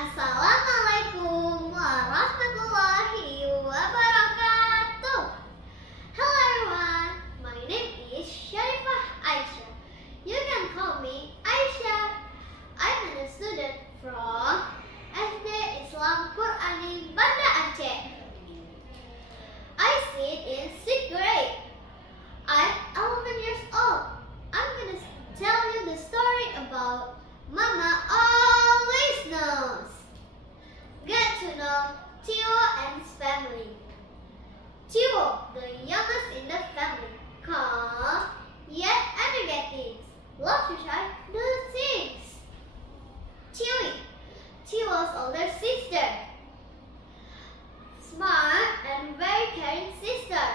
Assalamualaikum warahmatullahi wabarakatuh. Hello everyone, my name is Sharifah Aisha. You can call me Aisha. I'm a student from SD Islam Qurani Banda Aceh. I sit in 6th grade. I'm 11 years old. I'm gonna tell you the story about Mama Always Knows. Get to know Tio and his family. Tio, the youngest in the family, calm yet energetic, loves to try new things. Tiwi, Tio's older sister, smart and very caring sister.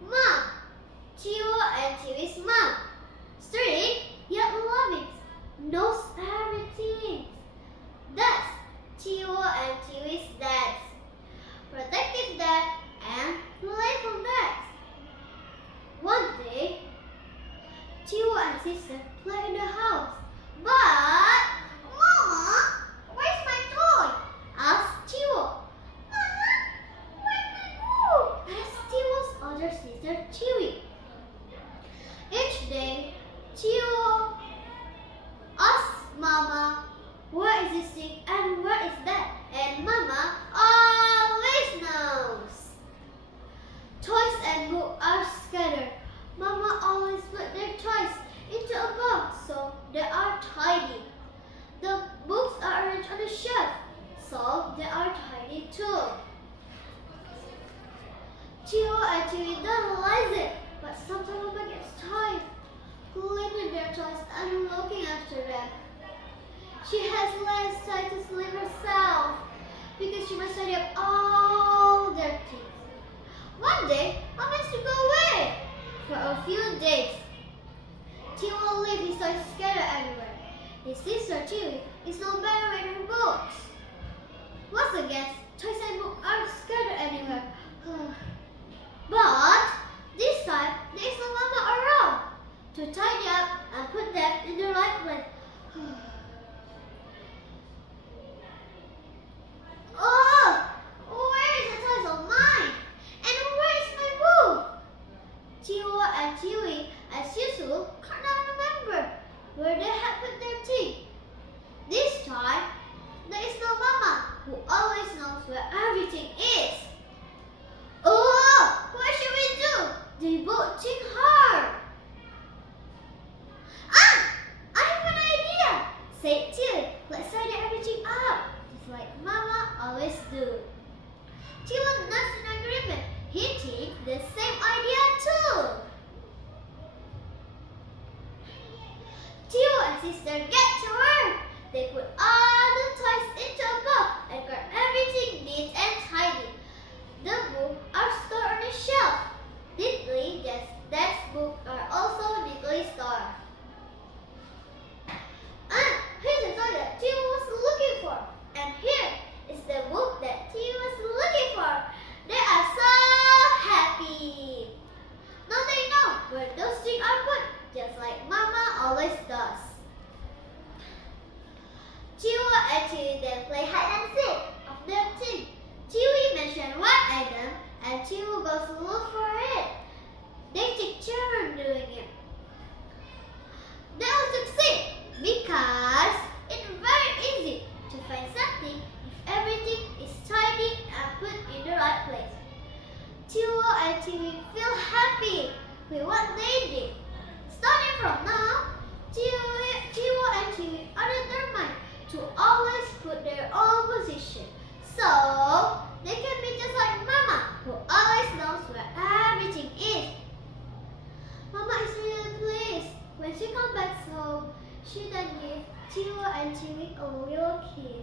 Mom, Tio and Tiwi's mom, strict yet loving, knows everything. That's Tio and Tiwi's dad, protective dad and playful dad. One day, Tio and sister play in the house, but Mama, where's my toy? Asked Tio. Mama, where's my book? Asked Tio's older sister Tiwi. Each day, Tio asks Mama, where is this thing and where is that? And Mama always knows. Toys and books are scattered. Mama always put their toys into a box so they are tidy. The books are arranged on the shelf so they are tidy too. Tio and Tiwi don't realize it, but sometimes Mama gets tired cleaning their toys and looking after them. She has less time to sleep herself because she must tidy up all their things. One day, Mama has to go away for a few days. Tio will leave his toys scattered everywhere. His sister Tiwi is no better with her books. Once again, toys and books are scattered anywhere. But this time, there is no Mama around to tidy up and put them in the right place. Oh, where is the toys of mine? And where is my book? Tio and Tiwi, as usual, cannot remember where they had put their tea. This time, there is no Mama who always knows where everything is. Oh, what should we do? They both think hard. I have an idea, said Tiwi. Let's tidy everything up, just like Mama always do. Tio nods in agreement. He thinks the same idea too. Tio and sister get to work. They put all the toys into a box and got everything neat and tidy. The books are stored on a shelf. Neatly, Dad's books are also neatly stored. Here's the toy that Tio was looking for. And here is the book that Tio was looking for. They are so happy. Now they know where those things are put, just like Mama always does. Tio and Tiwi then play hide and seek of their thing. Tiwi mentions one item and Tio goes to look for it. They take turns doing it. They all succeed because it's very easy to find something if everything is tidy and put in the right place. Tio and Tiwi feel happy with what they did. Starting from now, Tio and Tiwi are determined to always put their own position, so they can be just like Mama, who always knows where everything is. Mama is really pleased. When she comes back home, she then gives Tio and Tiwi a little kiss.